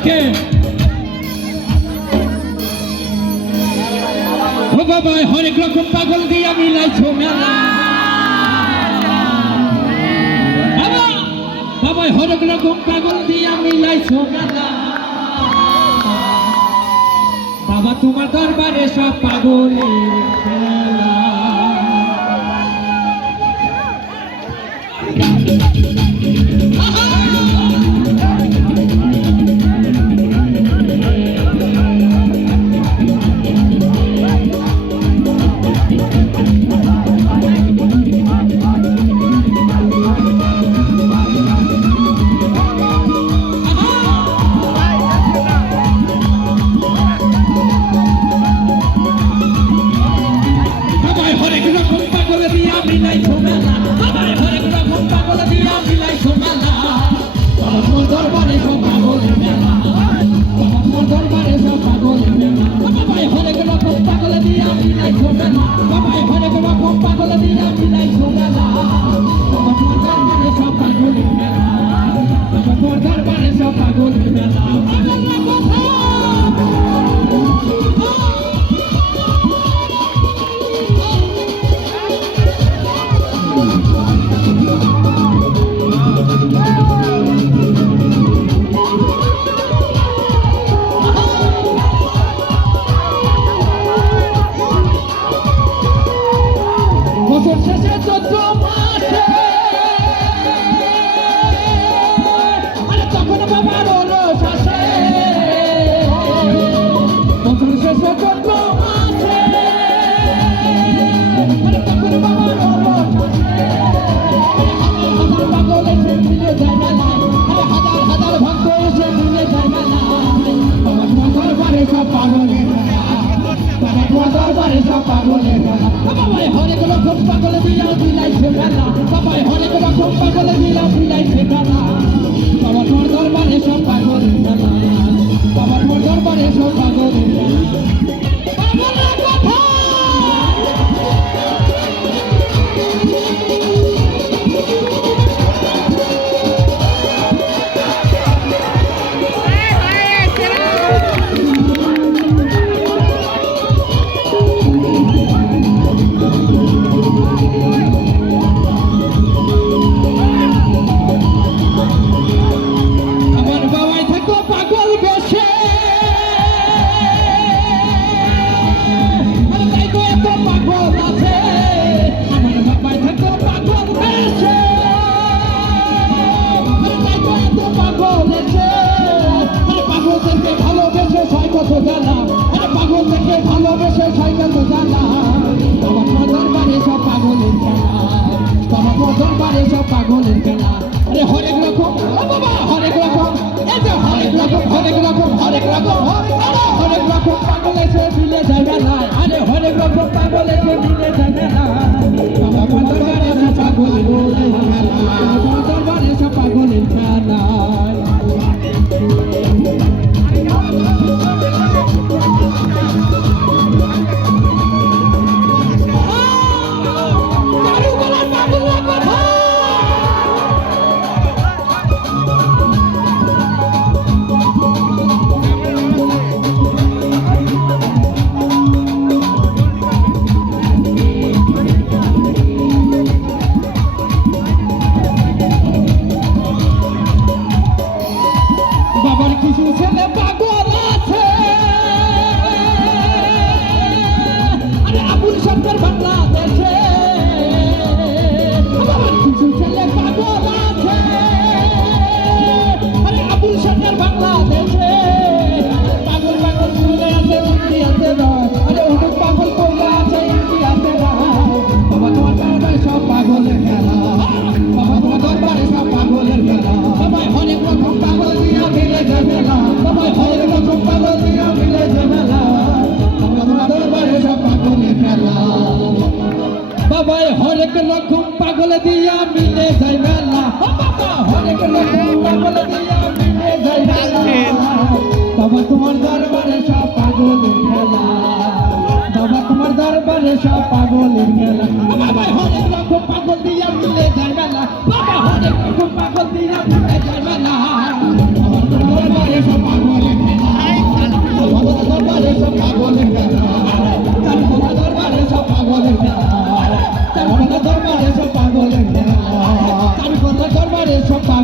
ওকে ও বাবা হরেক রকম পাগল দিয়া মিলাইছো মেলা বাবা বাবা হরেক রকম পাগল দিয়া মিলাইছো মেলা বাবা তোমার দরবারে সব পাগলের খেলা হরেক রকম পাগল দিয়া মিলাইছে মেলা সবাই হরেক রকম পাগল দিয়া মিলাইছে মেলা বাবা তোমার দরবারে সব পাগল মেলা বাবা তোমার দরবারে সব পাগল পাগল থেকে ভালোবেসে সাইকেল জানা বাবা তোমার দরবারে সব পাগলের খেলা বাবা তোমার দরবারে সব পাগলের খেলা আরে হরেক রকম বাবা হরেক রকম এই যে হরেক রকম হরেক রকম হরেক রকম হরেক রকম পাগল এসে মিলে যাবে না আরে হরেক রকম পাগল এসে মিলে যাবে না বাবা তোমার দরবারে সব পাগলের খেলা তোমার দরবারে সব পাগলের খেলা হরেক রকম পাগল দিয়া মিলে যায় মেলা হরেক রকম পাগল দিয়া মিলে যায় মেলা বাবা তোমার দরবারে সব পাগলের খেলা বাবা তোমার দরবারে সব পাগলের খেলা বাবা হরেক রকম পাগল দিয়া মিলে যায় মেলা বাবা হরেক রকম পাগল দিয়া মিলে যায় মেলা বাবা তোমার দরবারে সব পাগল দরবারে সব